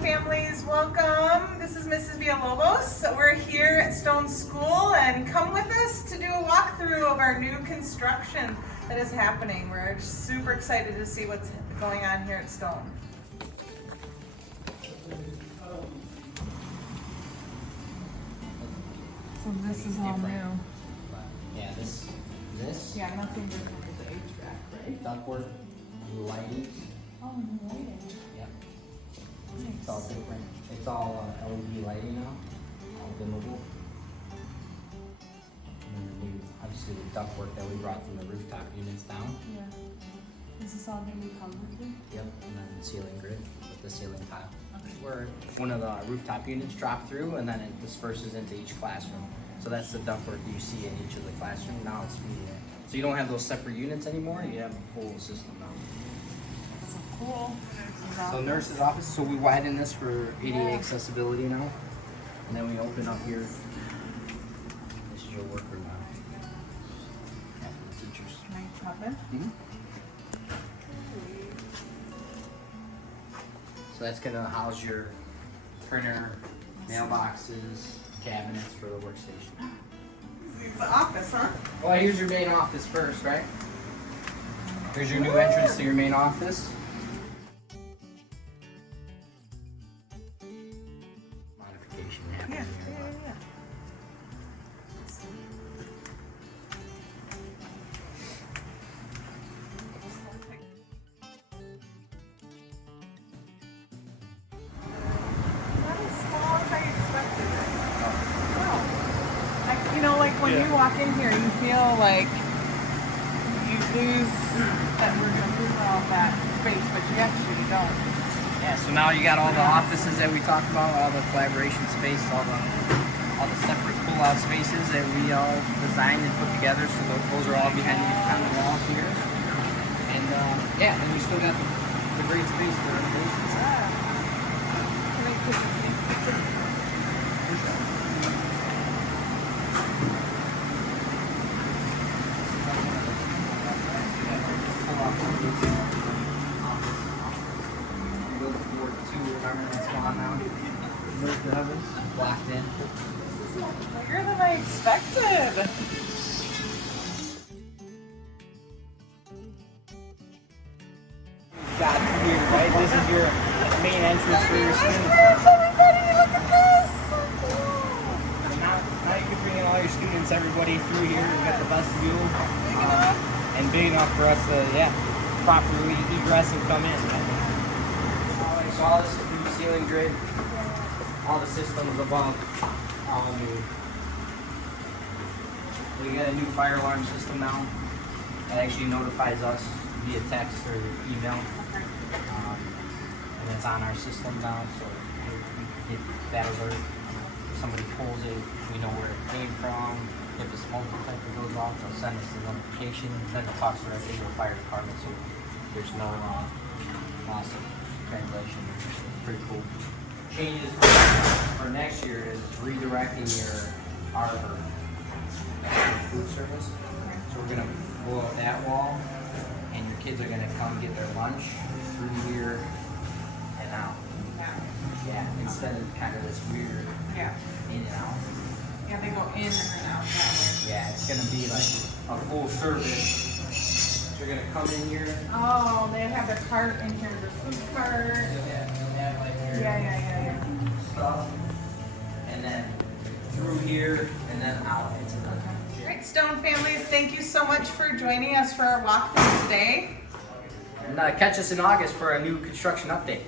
families, welcome. This is Mrs. Villalobos. We're here at Stone School and come with us to do a walkthrough of our new construction that is happening. We're super excited to see what's going on here at Stone. So this is all new. Yeah, this. Yeah, nothing different with the HVAC, right? Ductwork, lighting. Oh, new lighting. Yep. Nice. It's all different. It's all LED lighting now, all dimmable. And then the new, obviously the ductwork that we brought from the rooftop units down. Yeah. Is this all going to be covered? Yep. And then the ceiling grid with the ceiling tile. Where one of the rooftop units drop through and then it disperses into each classroom. So that's the ductwork you see in each of the classrooms. Now it's feeding it. So you don't have those separate units anymore. You have a full system now. So cool. So nurse's office, so we widen this for ADA accessibility now. And then we open up here. This is your workroom now. Yeah, for the teachers. Nice oven. So that's gonna house your printer, mailboxes, cabinets for the workstation. It's the office, huh? Well, here's your main office first, right? Here's your new entrance to your main office. Modification happening Yeah, here. yeah. Not as small as I expected. Wow. Like, you know, like when you walk in here, you feel like you lose that we're gonna lose all that space, but you actually don't. Yeah, so now you got all the offices that we talked about, all the collaboration space, all the separate pull-out spaces that we all designed and put together. So those are all behind these kind of walls here. And yeah, and we still got the great space for renovations. Can I take a picture? Blocked in. Bigger than I expected. Got here, right? This is your main entrance for your students. Everybody, look at this! So cool. Now you can bring in all your students, everybody through here. We've got the vestibule. And big enough for us to, properly egress and come in. Right? So all this new ceiling grid, all the systems above, all new. We got a new fire alarm system now that actually notifies us via text or email. And it's on our system now, so we get that alert. If somebody pulls it, we know where it came from. If the smoke detector goes off, they'll send us the notification. Then it talks directly to the fire department, so there's no loss of translation. It's pretty cool. Changes for next year is redirecting your arbor food service. So we're gonna blow up that wall, and your kids are gonna come get their lunch through here and out. Yeah, instead of kind of this weird in and out. Yeah, they go in and then out that way. Yeah, it's gonna be like a full service. So you're gonna come in here. Oh, they have their cart in here, the food cart. You'll have like your Yeah. stuff, and then through here, and then out into the. Great, Stone families, thank you so much for joining us for our walkthrough today. And catch us in August for a new construction update.